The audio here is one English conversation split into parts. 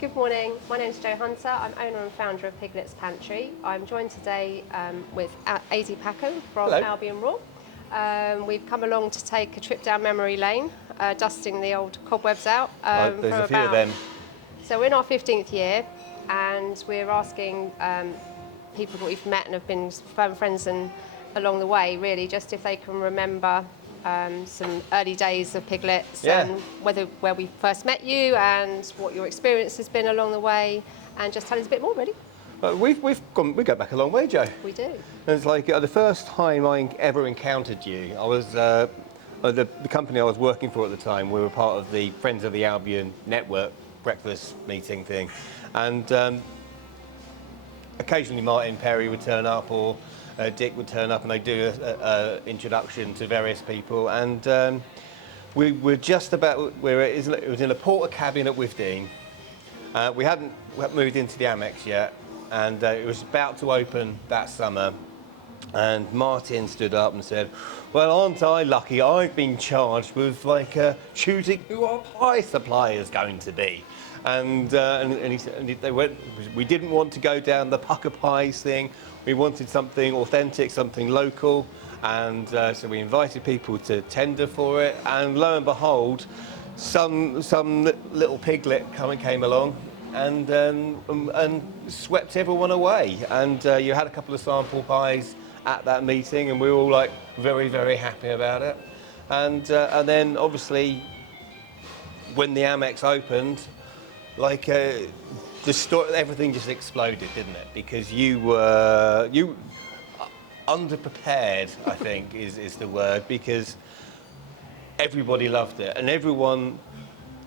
Good morning, my name is Joanna Hunter. I'm owner and founder of Piglets Pantry. I'm joined today with AD Packham from Hello. Albion. We've come along to take a trip down memory lane, dusting the old cobwebs out. There's a few of them. So we're in our 15th year, and we're asking people that we've met and have been firm friends and along the way, really, just if they can remember some early days of Piglets, and where we first met you and what your experience has been along the way, and just tell us a bit more, really. We go back a long way, Jo. We do. And it's like the first time I ever encountered you, I was the company I was working for at the time. We were part of the Friends of the Albion network breakfast meeting thing, and occasionally Martin Perry would turn up, or Dick would turn up, and they'd do an introduction to various people. And we were just about where it was in a porter cabin at Withdean. We hadn't moved into the Amex yet, and it was about to open that summer. And Martin stood up and said, "Well, aren't I lucky? I've been charged with choosing who our pie supplier is going to be." And he said, we didn't want to go down the pucker pies thing. We wanted something authentic, something local, and so we invited people to tender for it. And lo and behold, some little piglet came along and swept everyone away. And you had a couple of sample pies at that meeting, and we were all like very, very happy about it. And then obviously when the Amex opened, everything just exploded, didn't it? Because you were underprepared, I think is the word, because everybody loved it, and everyone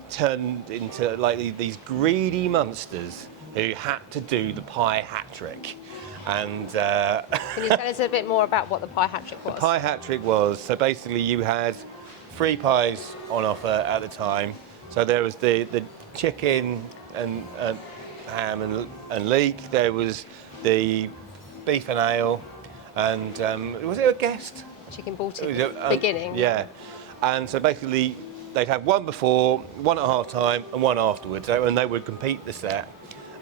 turned into these greedy monsters who had to do the pie hat trick. And can you tell us a bit more about what the pie hat trick was? The pie hat trick was, so basically you had 3 pies on offer at the time. So there was the chicken and ham and leek. There was the beef and ale, and was it a guest? Chicken balti beginning. Yeah, and so basically they'd have one before, one at half time, and one afterwards, and they would compete the set.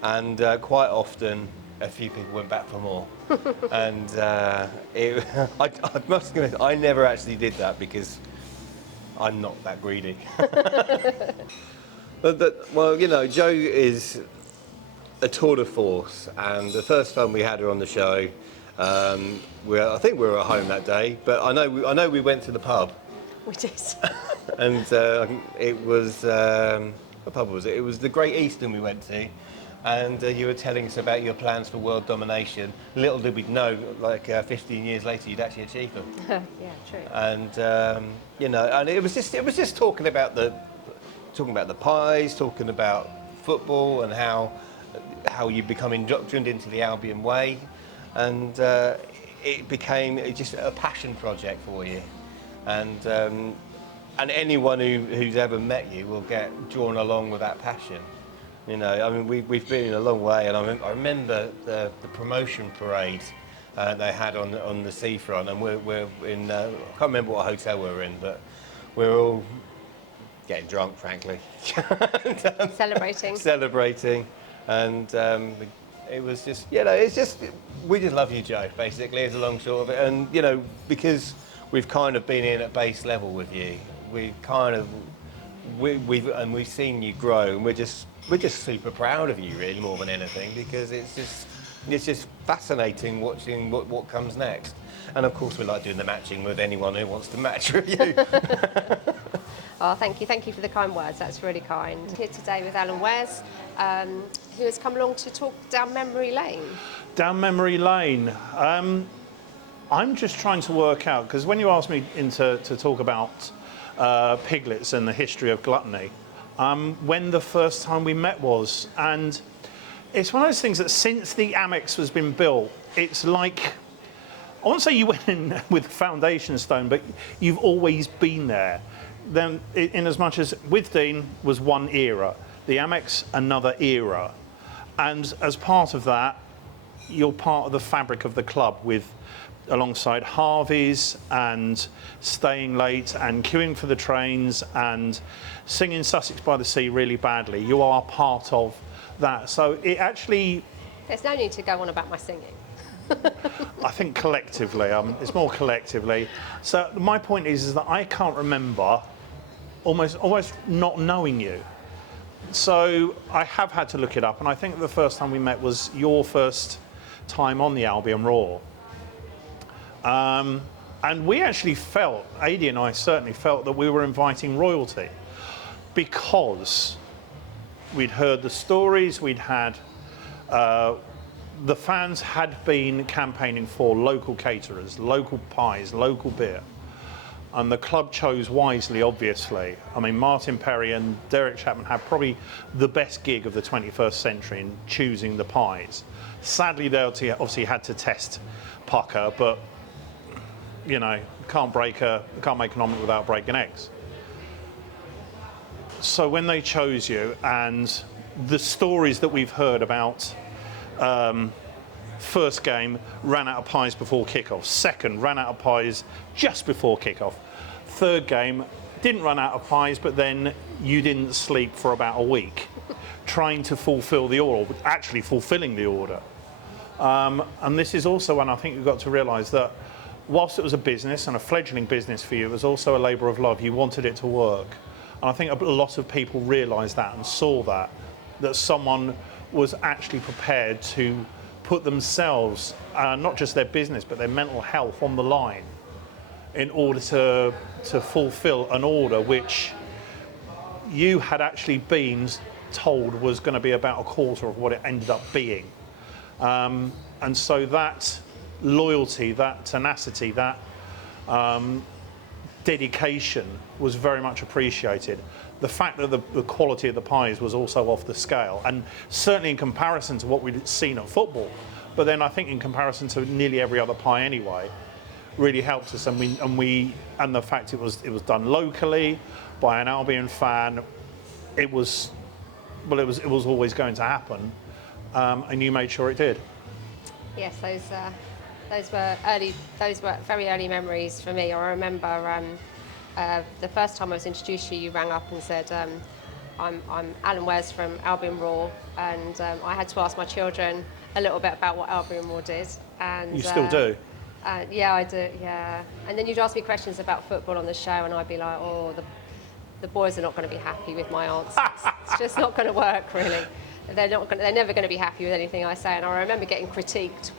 And quite often a few people went back for more. And I must admit, I never actually did that because I'm not that greedy. Well, you know, Jo is a tour de force, and the first time we had her on the show, I think we were at home that day, but I know we went to the pub. We did. And it was, what pub was it? It was the Great Eastern we went to, and you were telling us about your plans for world domination. Little did we know, 15 years later, you'd actually achieve them. Yeah, true. And you know, and it was just talking about the pies, talking about football, and how you become indoctrinated into the Albion way, and it became just a passion project for you. And anyone who's ever met you will get drawn along with that passion. You know, I mean, we've been a long way, and I remember the promotion parade they had on the seafront, and we're in, I can't remember what hotel we were in, but we're all getting drunk, frankly. Celebrating, and it was just, you know, we just love you, Jo, basically, is the long short of it. And, you know, because we've kind of been in at base level with you, we've seen you grow, and we're just super proud of you, really, more than anything, because it's just fascinating watching what comes next. And of course we like doing the matching with anyone who wants to match with you. Oh, thank you for the kind words, that's really kind. Here today with Alan Wares, who has come along to talk down memory lane. Down memory lane. I'm just trying to work out, because when you asked me to talk about piglets and the history of gluttony, when the first time we met was, and it's one of those things that since the Amex has been built, it's like, I won't say you went in with foundation stone, but you've always been there. Then, in as much as Withdean was one era, the Amex another era, and as part of that, you're part of the fabric of the club alongside Harvey's and staying late and queuing for the trains and singing Sussex by the Sea really badly. You are part of that. So it actually... There's no need to go on about my singing. I think collectively, it's more collectively. So my point is that I can't remember almost not knowing you. So I have had to look it up, and I think the first time we met was your first time on the Albion Raw. And we actually felt, Adi and I certainly felt, that we were inviting royalty because we'd heard the stories, we'd had, the fans had been campaigning for local caterers, local pies, local beer. And the club chose wisely, obviously. I mean, Martin Perry and Derek Chapman had probably the best gig of the 21st century in choosing the pies. Sadly, they obviously had to test pucker, but you know, can't make an omelette without breaking eggs. So when they chose you, and the stories that we've heard about, first game ran out of pies before kickoff, second ran out of pies just before kickoff, third game didn't run out of pies, but then you didn't sleep for about a week trying to fulfill the order, actually fulfilling the order. And this is also when I think you've got to realise that whilst it was a business and a fledgling business for you, it was also a labour of love. You wanted it to work. And I think a lot of people realised that and saw that someone was actually prepared to put themselves, not just their business, but their mental health on the line in order to fulfil an order which you had actually been told was going to be about a quarter of what it ended up being. And so that loyalty, that tenacity, that dedication was very much appreciated. The fact that the quality of the pies was also off the scale, and certainly in comparison to what we'd seen at football, but then I think in comparison to nearly every other pie anyway, really helped us. And the fact it was done locally by an Albion fan, it was always going to happen, and you made sure it did. Yes, those were very early memories for me. I remember the first time I was introduced to you, you rang up and said, I'm Alan Wes from Albion Raw, and I had to ask my children a little bit about what Albion Raw did. And you still do? Yeah, I do, yeah. And then you'd ask me questions about football on the show, and I'd be like, oh, the boys are not going to be happy with my answers. It's just not going to work, really. They're never going to be happy with anything I say. And I remember getting critiqued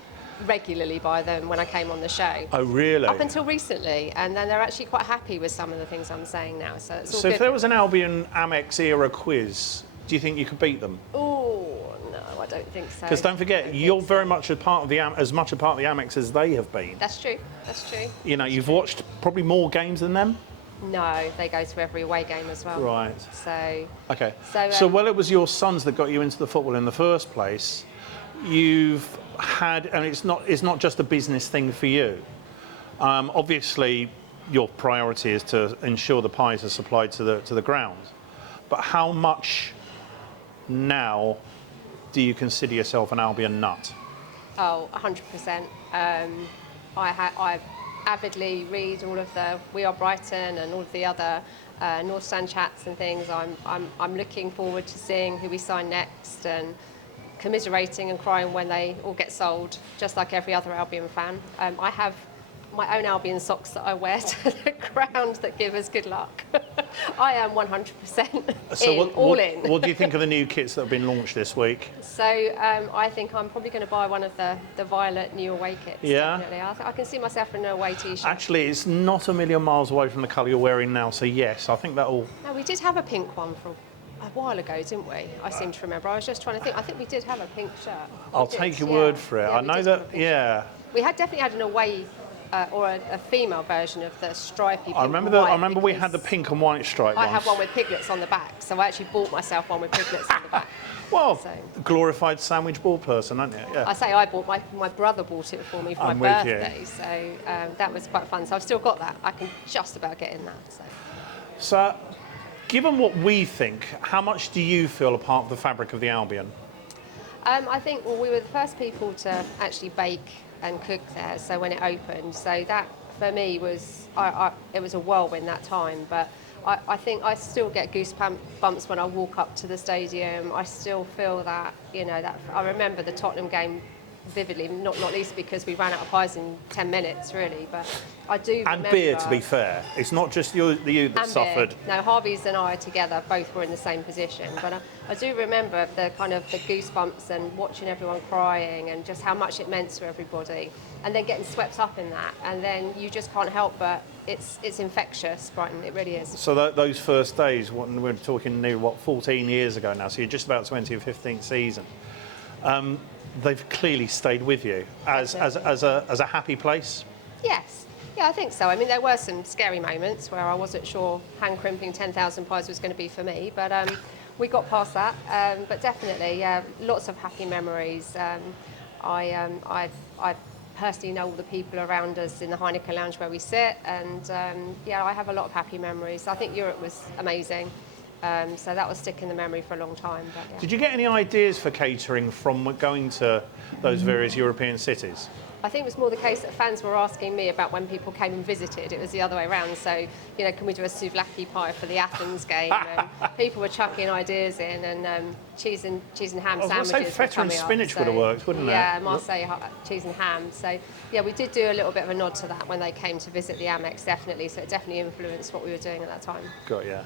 regularly by them when I came on the show. Oh, really? Up until recently, and then they're actually quite happy with some of the things I'm saying now. So it's all so good. If there was an Albion Amex era quiz, do you think you could beat them? Oh no, I don't think so. Because don't forget, you're very much as much a part of the Amex as they have been. That's true. That's true. You know, you've watched probably more games than them. No, they go to every away game as well. Right. So. Okay. So while it was your sons that got you into the football in the first place, you've had, and it's not just a business thing for you. Obviously, your priority is to ensure the pies are supplied to the ground. But how much now do you consider yourself an Albion nut? Oh, 100%. I avidly read all of the We Are Brighton and all of the other North Stand chats and things. I'm looking forward to seeing who we sign next and commiserating and crying when they all get sold, just like every other Albion fan. I have my own Albion socks that I wear to the ground that give us good luck. I am 100% all in. What do you think of the new kits that have been launched this week? So I think I'm probably going to buy one of the violet new away kits. Yeah. Definitely. I can see myself in an away t-shirt. Actually, it's not a million miles away from the colour you're wearing now, so yes, I think that'll... No, we did have a pink one for a while ago, didn't we? I seem to remember. I was just trying to think. I think we did have a pink shirt. I'll take your word for it. Yeah, I know that, yeah. We had definitely had an away or a female version of the stripy pink I remember we had the because pink and white stripe I ones. have one with piglets on the back, so I actually bought myself one with piglets on the back. Well, So- glorified sandwich board person, aren't you? Yeah. I say I bought my brother bought it for me for I'm my with you. birthday, so that was quite fun. So I've still got that. I can just about get in that. So, given what we think, how much do you feel a part of the fabric of the Albion? I think, well, we were the first people to actually bake and cook there, so when it opened. So that, for me, was, it was a whirlwind that time. But I think I still get goosebumps when I walk up to the stadium. I still feel that, that I remember the Tottenham game vividly, not least because we ran out of pies in 10 minutes, really. But I do remember... And beer, to be fair. It's not just you that suffered. Beer. No, Harvey's and I together both were in the same position. But I do remember the goosebumps and watching everyone crying and just how much it meant to everybody. And then getting swept up in that. And then you just can't help but... It's infectious, Brighton, it really is. So those first days, we're talking 14 years ago now, so you're just about 20 or 15th season. They've clearly stayed with you as a happy place? Yes. Yeah, I think so. I mean, there were some scary moments where I wasn't sure hand crimping 10,000 pies was going to be for me, but we got past that. But definitely, yeah, lots of happy memories. I personally know all the people around us in the Heineken Lounge where we sit, and yeah, I have a lot of happy memories. I think Europe was amazing. So that will stick in the memory for a long time. But, yeah. Did you get any ideas for catering from going to those various European cities? I think it was more the case that fans were asking me about when people came and visited. It was the other way around. So, can we do a souvlaki pie for the Athens game? And people were chucking ideas in, and cheese and ham sandwiches. I was feta and spinach would have worked, wouldn't it? Yeah, Marseille cheese and ham. So, yeah, we did do a little bit of a nod to that when they came to visit the Amex, definitely. So it definitely influenced what we were doing at that time. Got ya.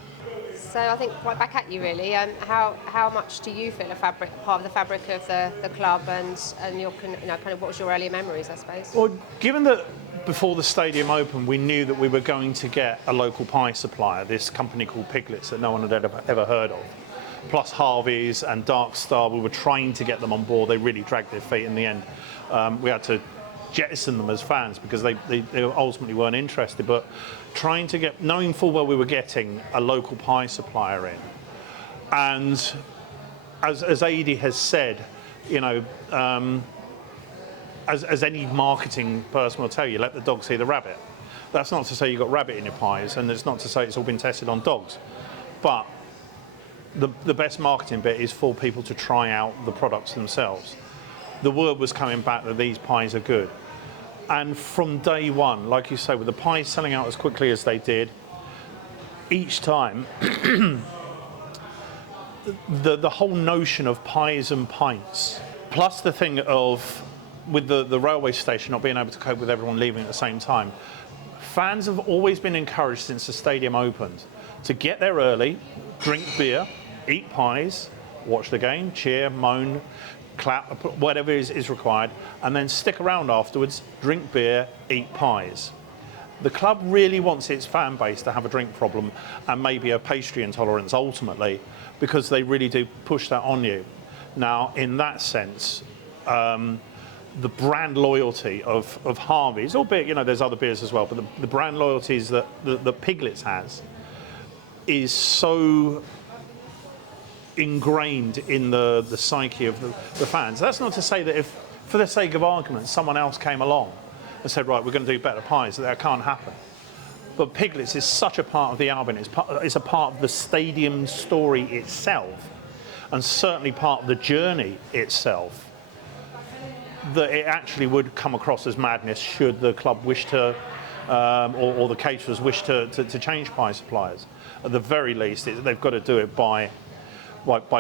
So I think right back at you really. How much do you feel part of the fabric of the club, and your kind of what was your earlier memories, I suppose? Well, given that before the stadium opened, we knew that we were going to get a local pie supplier, this company called Piglets that no one had ever heard of, plus Harvey's and Dark Star. We were trying to get them on board. They really dragged their feet in the end. We had to jettison them as fans because they ultimately weren't interested, but trying to get, knowing full well we were getting a local pie supplier in, and as Aidy has said, as any marketing person will tell you, let the dog see the rabbit. That's not to say you've got rabbit in your pies, and it's not to say it's all been tested on dogs, but the best marketing bit is for people to try out the products themselves. The word was coming back that these pies are good. And from day one, like you say, with the pies selling out as quickly as they did, each time, the whole notion of pies and pints, plus the thing of, with the railway station not being able to cope with everyone leaving at the same time, fans have always been encouraged since the stadium opened to get there early, drink beer, eat pies, watch the game, cheer, moan, clap, whatever is required, and then stick around afterwards, drink beer, eat pies. The club really wants its fan base to have a drink problem and maybe a pastry intolerance ultimately, because they really do push that on you. Now, in that sense, the brand loyalty of Harvey's, albeit there's other beers as well, but the brand loyalties that Piglets has is so ingrained in the psyche of the fans. That's not to say that if, for the sake of argument, someone else came along and said, right, we're going to do better pies, that can't happen. But Piglets is such a part of the Albion, it's a part of the stadium story itself, and certainly part of the journey itself, that it actually would come across as madness should the club wish to, or the caterers wish to change pie suppliers. At the very least, they've got to do it by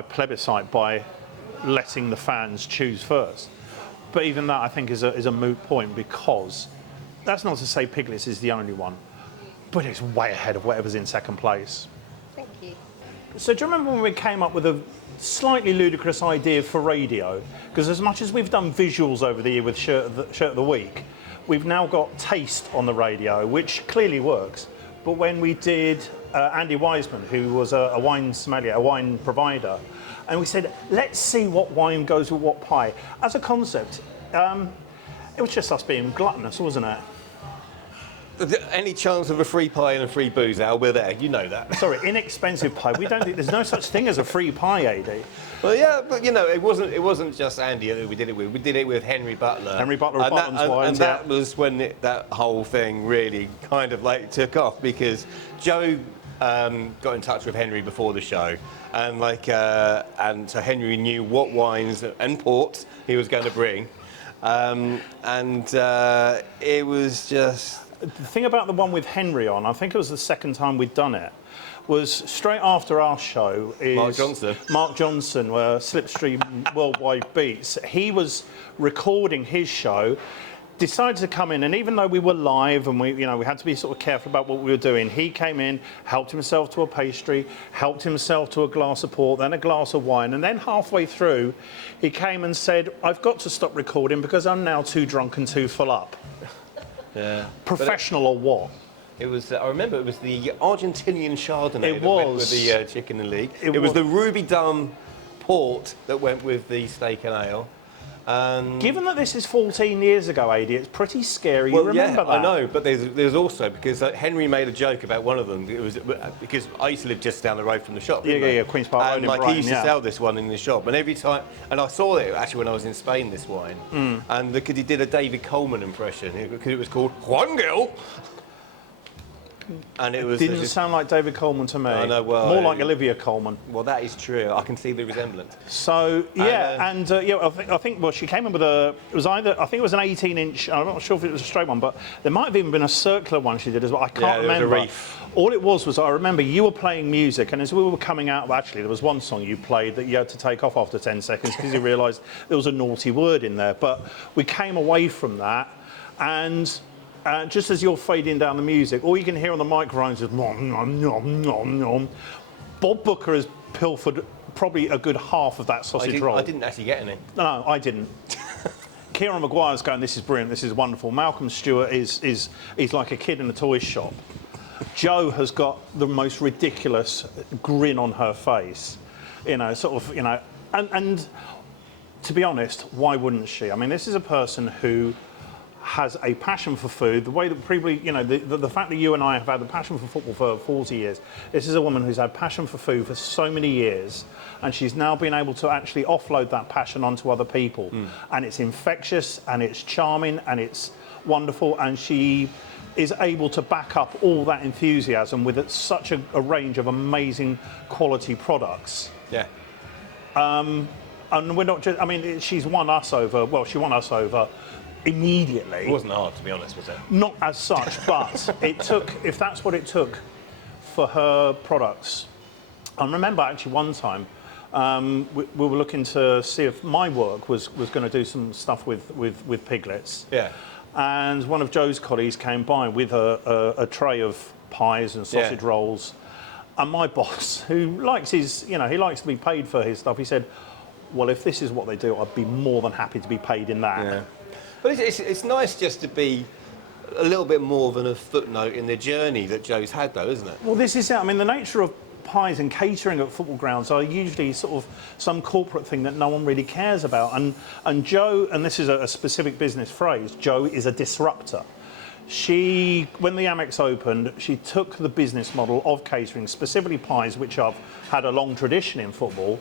plebiscite, by letting the fans choose first. But even that, I think, is a moot point, because that's not to say Piglets is the only one, but it's way ahead of whatever's in second place. Thank you. So do you remember when we came up with a slightly ludicrous idea for radio? Because as much as we've done visuals over the year with Shirt of the Week, we've now got taste on the radio, which clearly works. But when we did Andy Wiseman, who was a wine sommelier, a wine provider, and we said, let's see what wine goes with what pie. As a concept, it was just us being gluttonous, wasn't it? Any chance of a free pie and a free booze, Al? We're there, you know that. Sorry, inexpensive pie. We don't think there's no such thing as a free pie, AD. Well, yeah, but it wasn't just Andy that we did it with. We did it with Henry Butler. Henry Butler of Butler's Wines, and that was when that whole thing really kind of took off, because Joe got in touch with Henry before the show, and and so Henry knew what wines and ports he was going to bring, it was just. The thing about the one with Henry on, I think it was the second time we'd done it, was straight after our show is Mark Johnson, Slipstream Worldwide Beats. He was recording his show, decided to come in, and even though we were live and we had to be sort of careful about what we were doing, he came in, helped himself to a pastry, helped himself to a glass of port, then a glass of wine, and then halfway through, he came and said, "I've got to stop recording because I'm now too drunk and too full up." Yeah. Professional or what? It was. I remember it was the Argentinian Chardonnay It that went was. with the chicken and leek. It was the Ruby Dum port that went with the steak and ale. Given that this is 14 years ago, AD, it's pretty scary. Well, you remember that? I know, but there's also, because Henry made a joke about one of them. It was because I used to live just down the road from the shop. Yeah, Queen's Park Road and in like Brighton, he used to sell this one in the shop, and every time, and I saw it actually when I was in Spain, this wine, and because he did a David Coleman impression, because it was called Juan Gil. And it was didn't sound like David Coleman to me. I know, well, more like Olivia Coleman. Well, that is true. I can see the resemblance. So I think well, she came in with I think it was an 18-inch. I'm not sure if it was a straight one, but there might have even been a circular one she did as well. I can't remember. Was a reef. All it was I remember you were playing music, and as we were coming out, actually there was one song you played that you had to take off after 10 seconds because you realised there was a naughty word in there. But we came away from that, and just as you're fading down the music, all you can hear on the microphones is nom, nom, nom, nom, nom. Bob Booker has pilfered probably a good half of that sausage roll. I didn't actually get any. No, I didn't. Kieran Maguire's going, "This is brilliant, this is wonderful." Malcolm Stewart is like a kid in a toy shop. Jo has got the most ridiculous grin on her face. And to be honest, why wouldn't she? I mean, this is a person who has a passion for food, the way that the fact that you and I have had a passion for football for 40 years. This is a woman who's had passion for food for so many years, and she's now been able to actually offload that passion onto other people. And it's infectious, and it's charming, and it's wonderful, and she is able to back up all that enthusiasm with such a range of amazing quality products. Yeah. And we're not just, I mean, she's won us over, well, she won us over immediately. It wasn't hard, to be honest, was it? Not as such, but it took, if that's what it took for her products. I remember actually one time we were looking to see if my work was going to do some stuff with Piglets. Yeah. And one of Joe's colleagues came by with a tray of pies and sausage rolls. And my boss, who likes he likes to be paid for his stuff, he said, "Well, if this is what they do, I'd be more than happy to be paid in that." Yeah. But it's nice just to be a little bit more than a footnote in the journey that Joe's had, though, isn't it? Well, this is it. I mean, the nature of pies and catering at football grounds are usually sort of some corporate thing that no one really cares about. And Joe, and this is a specific business phrase, Joe is a disruptor. When the Amex opened, she took the business model of catering, specifically pies, which have had a long tradition in football,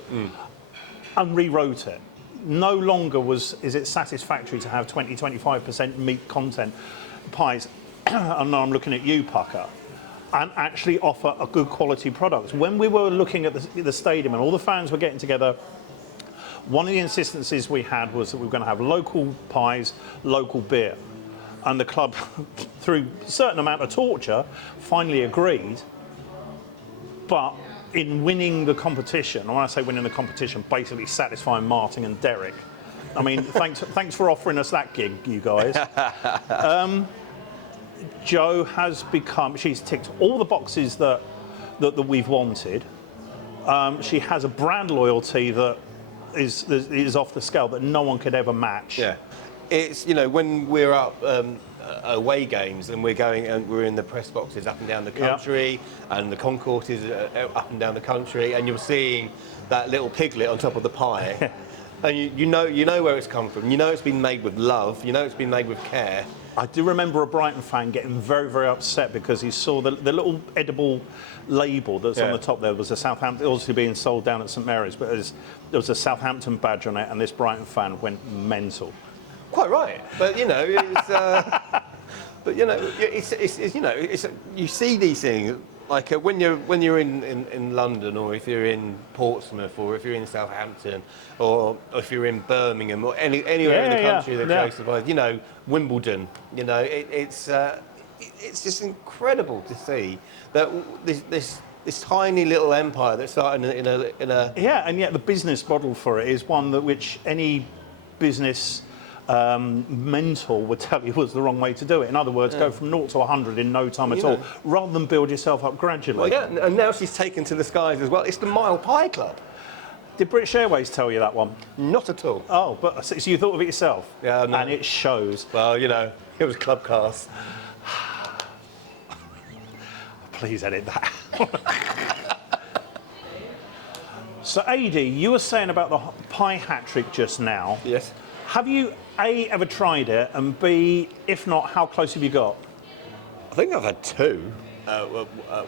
and rewrote it. No longer is it satisfactory to have 20-25% meat content pies, and now I'm looking at you, Pucker, and actually offer a good quality product. When we were looking at the stadium and all the fans were getting together, one of the insistencies we had was that we were going to have local pies, local beer. And the club, through a certain amount of torture, finally agreed. But in winning the competition, and when I say winning the competition, basically satisfying Martin and Derek. I mean, thanks for offering us that gig, you guys. Jo has she's ticked all the boxes that we've wanted. She has a brand loyalty that is off the scale that no one could ever match. Yeah. It's, when we're up away games and we're in the press boxes up and down the country, and the concourse is up and down the country, and you're seeing that little piglet on top of the pie, and you know where it's come from. You know it's been made with love. You know it's been made with care. I do remember a Brighton fan getting very, very upset because he saw the little edible label that's on the top there was a Southampton, obviously being sold down at St Mary's, but there was a Southampton badge on it, and this Brighton fan went mental. Quite right, but it's you see these things like when you're in London, or if you're in Portsmouth, or if you're in Southampton, or if you're in Birmingham, or anywhere in the country that Joe survived, you know, Wimbledon, you know, it's just incredible to see that this tiny little empire that started in a Yeah, and yet the business model for it is one that which any business mentor would tell you was the wrong way to do it. In other words, go from 0 to 100 in no time at all, rather than build yourself up gradually. Well, yeah, and now she's taken to the skies as well. It's the Mile Pie Club. Did British Airways tell you that one? Not at all. Oh, but so you thought of it yourself? Yeah, no. And it shows. Well, you know, it was club cars. Please edit that. So, AD, you were saying about the pie hat trick just now. Yes. Have you, A, ever tried it, and B, if not, how close have you got? I think I've had two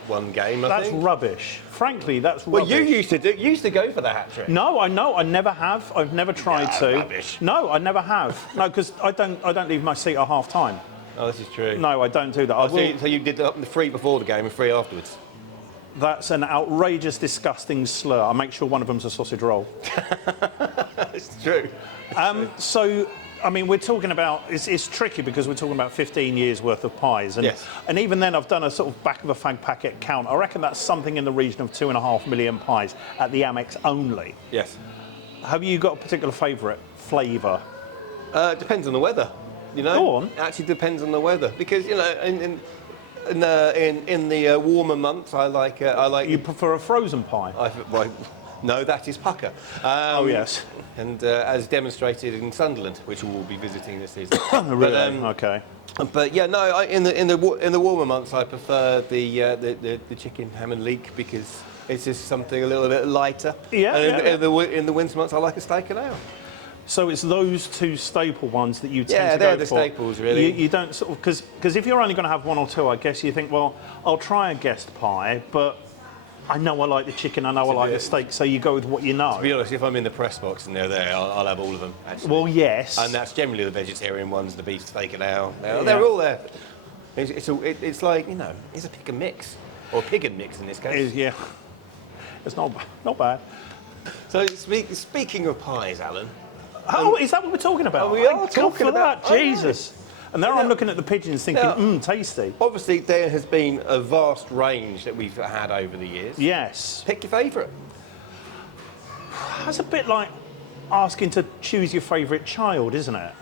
one game. I That's think. Rubbish. Frankly, that's Well, rubbish. you used to go for the hat trick. No, I know. I never have. I've never tried to. Rubbish. No, I never have. No, because I don't leave my seat at half time. Oh, this is true. No, I don't do that. I will, So you did the free before the game and free afterwards. That's an outrageous, disgusting slur. I make sure one of them's a sausage roll. It's true. So, I mean, we're talking about, it's tricky because we're talking about 15 years worth of pies. And, Yes. and even then, I've done a sort of back of a fag packet count. I reckon that's something in the region of 2.5 million pies at the Amex only. Yes. Have you got a particular favourite flavour? It depends on the weather. You know. Go on. It actually depends on the weather because you know in the warmer months I like You prefer a frozen pie? no, that is pucker. Oh, yes. And as demonstrated in Sunderland, which we will be visiting this season. Really? Okay. But yeah, no. In the warmer months, I prefer the chicken ham and leek because it's just something a little bit lighter. Yeah. And in the winter months, I like a steak and ale. So it's those two staple ones that you tend to go for. Yeah, they're the staples, really. You don't sort of because if you're only going to have one or two, I guess you think, well, I'll try a guest pie, but I know I like the chicken, I know I like the steak, so you go with what you know. To be honest, if I'm in the press box and they're there, I'll have all of them, actually. Well, yes. And that's generally the vegetarian ones, the beef, steak and ale. They're all there. It's like, you know, it's a pick and mix. Or pig and mix in this case. Yeah. It's not bad. So speaking of pies, Alan. Oh, is that what we're talking about? We are Good talking for about that, Jesus. And there I'm looking at the pigeons thinking, tasty. Obviously, there has been a vast range that we've had over the years. Yes. Pick your favourite. That's a bit like asking to choose your favourite child, isn't it?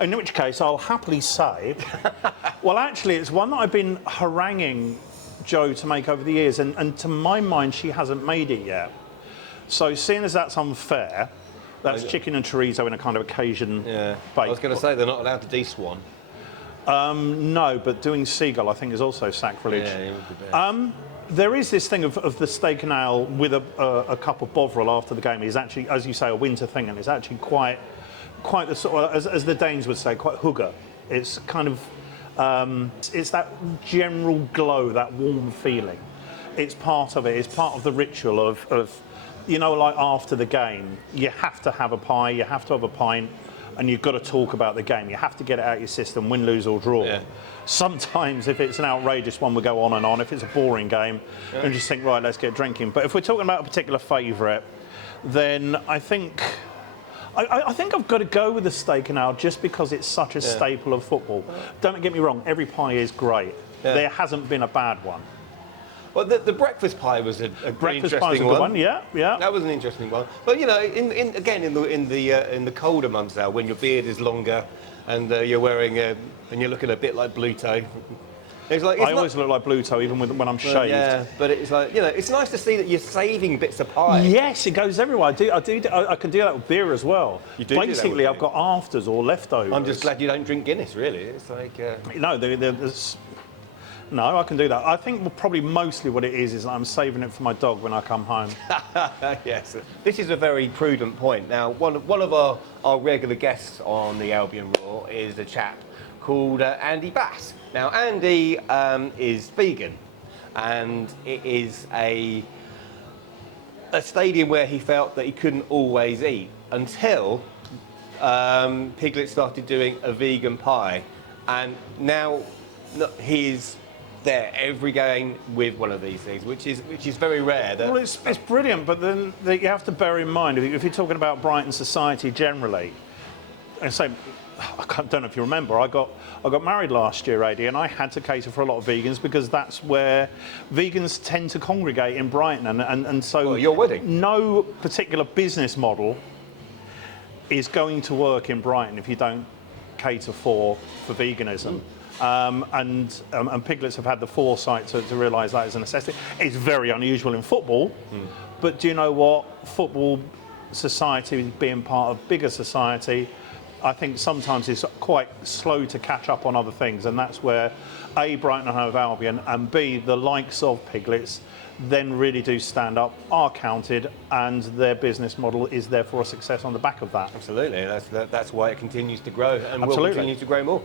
In which case, I'll happily say, well, actually, it's one that I've been haranguing Jo to make over the years, and to my mind, she hasn't made it yet. So, seeing as that's unfair, that's chicken and chorizo in a kind of Cajun bake. I was going to say they're not allowed to de-swan. No, but doing seagull, I think, is also sacrilege. Yeah, it would be bad. There is this thing of the steak and ale with a cup of Bovril after the game is actually, as you say, a winter thing, and it's actually quite the sort of, as the Danes would say, quite hygge. It's kind of, it's that general glow, that warm feeling. It's part of it. It's part of the ritual of you know, like after the game, you have to have a pie, you have to have a pint, and you've got to talk about the game. You have to get it out of your system, win, lose or draw. Yeah. Sometimes if it's an outrageous one, we go on and on. If it's a boring game, and just think, right, let's get drinking. But if we're talking about a particular favourite, then I think I've got to go with the steak and ale just because it's such a staple of football. Don't get me wrong, every pie is great. Yeah. There hasn't been a bad one. Well, the breakfast pie was a Breakfast interesting pie's a good one, yeah. That was an interesting one. But you know, in the colder months now, when your beard is longer and you're wearing and you're looking a bit like Bluto, it's like I always look like Bluto even when I'm shaved. Yeah, but it's like, you know, it's nice to see that you're saving bits of pie. Yes, it goes everywhere. I can do that with beer as well. You do do that with Basically, beer. I've got afters or leftovers. I'm just glad you don't drink Guinness. Really, it's like. No, I can do that. I think probably mostly what it is I'm saving it for my dog when I come home. Yes, this is a very prudent point. Now, one of our regular guests on the Albion Raw is a chap called Andy Bass. Now, Andy is vegan, and it is a stadium where he felt that he couldn't always eat until Piglets started doing a vegan pie, and now he's there every game with one of these things, which is very rare. Well, it's brilliant, but then you have to bear in mind, if you're talking about Brighton society generally, and so don't know if you remember, I got married last year, AD, and I had to cater for a lot of vegans because that's where vegans tend to congregate in Brighton, and so well, your wedding. No particular business model is going to work in Brighton if you don't cater for veganism. And Piglets have had the foresight to realise that is a necessity. It's very unusual in football, but do you know what? Football society being part of bigger society, I think sometimes is quite slow to catch up on other things, and that's where A, Brighton and Hove Albion, and B, the likes of Piglets then really do stand up, are counted, and their business model is therefore a success on the back of that. Absolutely, that's why it continues to grow and will Absolutely. continue to grow more.